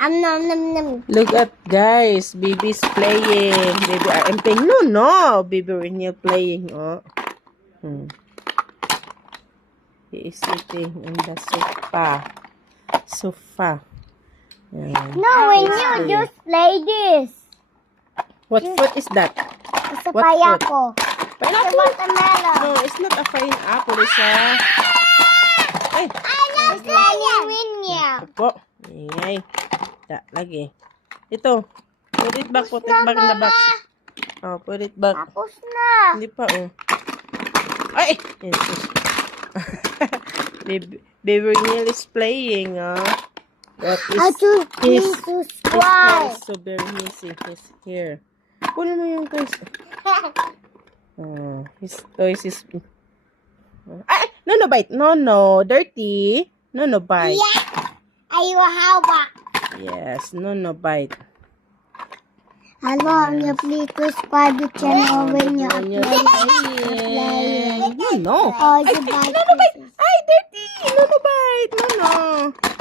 Nom, nom, nom. Look at guys, baby's playing. Baby RM playing. No. Baby Reniel playing. Oh. He is sitting in the sofa. No, when you just play this. What fruit is that? It's a What pineapple. It's a Pineapple? watermelon. No, it's not a pineapple. It's a... Ay! It's a Po. Ingay. Lagi. Ito. Put it back. Put it back in the box. Oh, put it back. Tapos na. Hindi pa, oh. Ay! Jesus. Baby Neil is playing, oh. What is Please subscribe. so very messy. He's here. Kunin mo yung toys. Oh, his toys is... Ay! No, bite. No. Dirty. No, bite. Yeah. Ayaw hawa. Yes, no, bite. Hello, I'm your please subscribe the channel when you Playing. No. Oh, you bite. Ay, dirty. No, bite. No.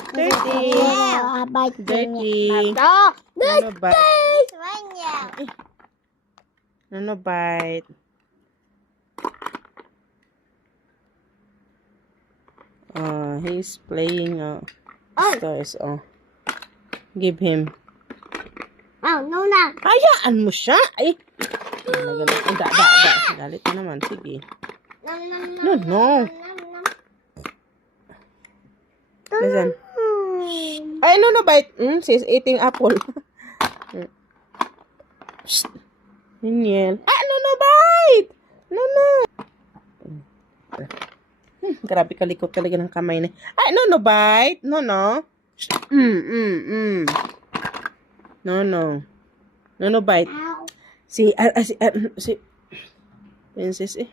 Dirty. Yeah, bite. Dirty. No. No, bite. Yeah. No, bite. He's playing toys. Oh. Give him. Oh, no na. Hayaan mo siya. Ay. Galit na naman. Sige. No. Listen. Ay, no, bite. She's eating apple. Daniel. No, bite. No. Grabe kalikot talaga ng kamay na. Ay, no, bite. No. No, bite. Si Princess eh.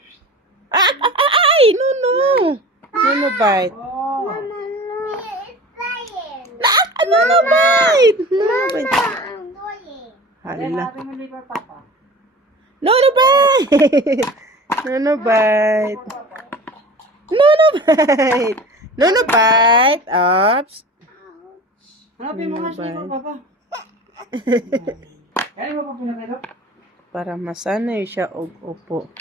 Ay, no. No, bite. No, bite. No, bite. Hala. No, bite. No, bite. No, bite. Oops. Hanapin mo nga siya, Papa. Kaya mo pa pinatay. Para masanay siya og upo.